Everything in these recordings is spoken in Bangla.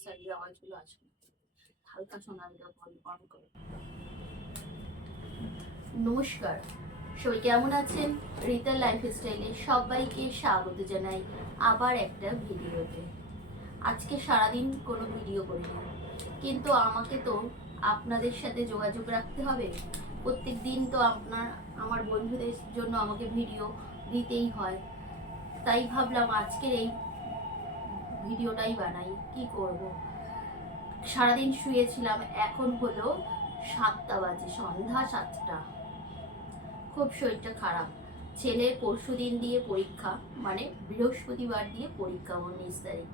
স্টাইলের আওয়াজগুলো আসে না। হালকা শোনাটা অন করো। নমস্কার, সবাই কেমন আছেন? রিতার লাইফস্টাইলে সবাইকে স্বাগত জানাই আবার একটা ভিডিওতে। আজকে সারাদিন কোনো ভিডিও করিনি, কিন্তু আমাকে তো আপনাদের সাথে যোগাযোগ রাখতে হবে। প্রত্যেক দিন তো আমার বন্ধুদের জন্য আমাকে ভিডিও দিতেই হয়। তাই ভাবলাম আজকের এই ভিডিওটাই বানাই। কি করব, সারাদিন শুয়েছিলাম, এখন হলো 7টা বাজে, সন্ধ্যা 7টা। খুব শরীরটা খারাপ। ছেলের পরশুদিন দিয়ে পরীক্ষা, মানে বৃহস্পতিবার দিয়ে পরীক্ষা, 19 তারিখ।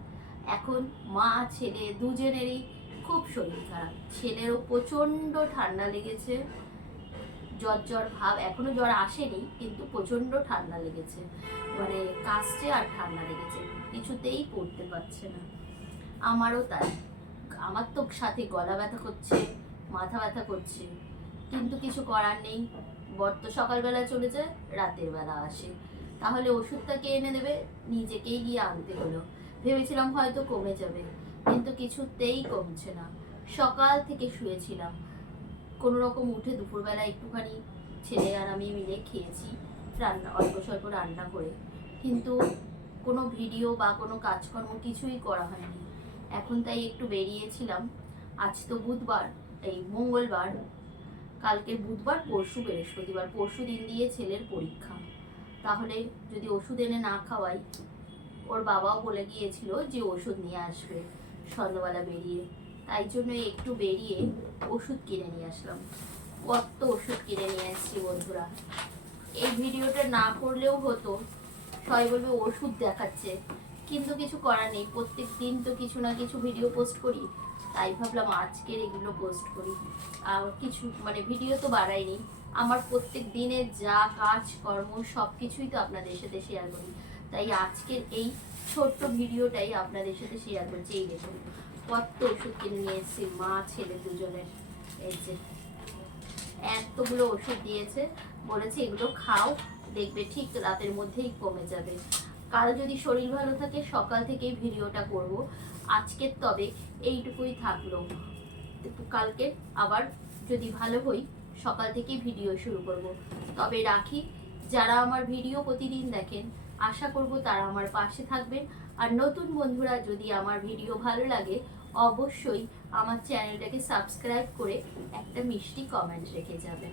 এখন মা ছেলে দুজনেরই খুব শরীর খারাপ। ছেলেরও প্রচণ্ড ঠান্ডা লেগেছে, জ্বর ভাব, এখনো জ্বর আসেনি কিন্তু প্রচণ্ড ঠান্ডা লেগেছে, মানে কাশছে আর ঠান্ডা লেগেছে, কিছুতেই পড়তে পারছে না। আমারও তাই, আমার তো সাথে গলা ব্যথা করছে, মাথা ব্যথা করছে, কিন্তু কিছু করার নেই। বর তো সকালবেলা চলে যায়, রাতের বেলা আসে, তাহলে ওষুধটা কে এনে দেবে? নিজেকেই গিয়ে আনতে হলো। ভেবেছিলাম হয়তো কমে যাবে, কিন্তু কিছুতেই কমছে না। সকাল থেকে শুয়েছিলাম, কোনো রকম উঠে দুপুরবেলা একটুখানি ছেলে আর আমি মিলে খেয়েছি, রান্না অল্প স্বল্প রান্না করে, কিন্তু কোনো ভিডিও বা কোনো কাজকর্ম কিছুই করা হয়নি। এখন তাই একটু বেরিয়েছিলাম। আজ তো বুধবার, এই মঙ্গলবার, কালকে বুধবার, পরশু বৃহস্পতিবার, পরশু দিন দিয়ে ছেলের পরীক্ষা। তাহলে যদি ওষুধ এনে না খাওয়াই, ওর বাবাও বলে গিয়েছিল যে ওষুধ নিয়ে আসবে সন্ধ্যাবেলা বেরিয়ে, তাই জন্য একটু বেরিয়ে ওষুধ কিনে নিয়ে আসলাম। কত ওষুধ কিনে নিয়ে আসছি বন্ধুরা, এই ভিডিওটা না করলেও হতো, সবাই বলবে ওষুধ দেখাচ্ছে, কিন্তু কিছু করার নেই, প্রত্যেক দিন তো কিছু না কিছু ভিডিও পোস্ট করি, তাই ভাবলাম আজকের এগুলো পোস্ট করি। আর কিছু মানে ভিডিও তো বাড়াইনি, আমার প্রত্যেক দিনের যা কাজ কর্ম সব কিছুই তো আপনাদের সাথে শেয়ার করি, তাই আজকের এই ছোট্ট ভিডিওটাই আপনাদের সাথে শেয়ার করছি। এই দেখুন কত ওষুধ কিনে নিয়ে এসেছি, মা ছেলে দুজনের। এই যে এতগুলো ওষুধ দিয়েছে, বলেছে এগুলো খাও, দেখবে ঠিক রাতের মধ্যেই কমে যাবে। কাল যদি শরীর ভালো থাকে সকাল থেকেই ভিডিওটা করব, আজকের তবে এইটুকুই থাকলো। কালকে আবার যদি ভালো হই সকাল থেকেই ভিডিও শুরু করব। তবে রাখি, যারা আমার ভিডিও প্রতিদিন দেখেন আশা করব তারা আমার পাশে থাকবেন, আর নতুন বন্ধুরা যদি আমার ভিডিও ভালো লাগে অবশ্যই আমার চ্যানেলটাকে সাবস্ক্রাইব করে একটা মিষ্টি কমেন্ট রেখে যাবেন।